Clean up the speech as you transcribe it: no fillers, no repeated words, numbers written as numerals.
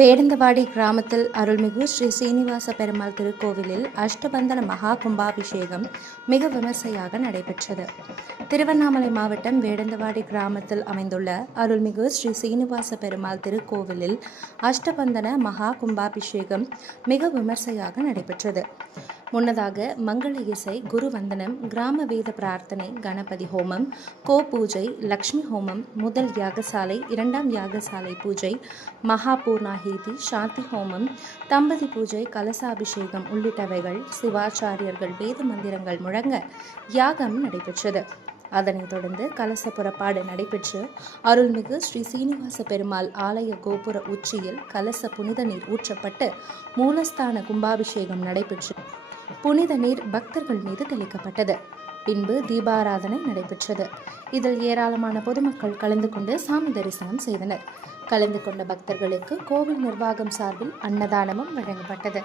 வேடந்தவாடி கிராமத்தில் அருள்மிகு ஸ்ரீ சீனிவாச பெருமாள் திருக்கோவிலில் அஷ்டபந்தன மகா கும்பாபிஷேகம் மிக விமர்சையாக நடைபெற்றது. திருவண்ணாமலை மாவட்டம் வேடந்தவாடி கிராமத்தில் அமைந்துள்ள அருள்மிகு ஸ்ரீ சீனிவாச பெருமாள் திருக்கோவிலில் அஷ்டபந்தன மகா கும்பாபிஷேகம் மிக விமர்சையாக நடைபெற்றது. முன்னதாக மங்கள இசை, குரு வந்தனம், கிராம வேத பிரார்த்தனை, கணபதி ஹோமம், கோ பூஜை, லக்ஷ்மி ஹோமம், முதல் யாகசாலை, இரண்டாம் யாகசாலை பூஜை, மகா பூர்ணாஹீதி, சாந்தி ஹோமம், தம்பதி பூஜை, கலசாபிஷேகம் உள்ளிட்டவைகள் சிவாச்சாரியர்கள் வேத மந்திரங்கள் முழங்க யாகம் நடைபெற்றது. அதனைத் தொடர்ந்து கலச புறப்பாடு நடைபெற்று அருள்மிகு ஸ்ரீ சீனிவாச பெருமாள் ஆலய கோபுர உச்சியில் கலச புனித நீர் ஊற்றப்பட்டு மூலஸ்தான கும்பாபிஷேகம் நடைபெற்று புனித நீர் பக்தர்கள் மீது தெளிக்கப்பட்டது. பின்பு தீபாராதனை நடைபெற்றது. இதில் ஏராளமான பொதுமக்கள் கலந்து கொண்டு சாமி தரிசனம் செய்தனர். கலந்து கொண்ட பக்தர்களுக்கு கோவில் நிர்வாகம் சார்பில் அன்னதானமும் வழங்கப்பட்டது.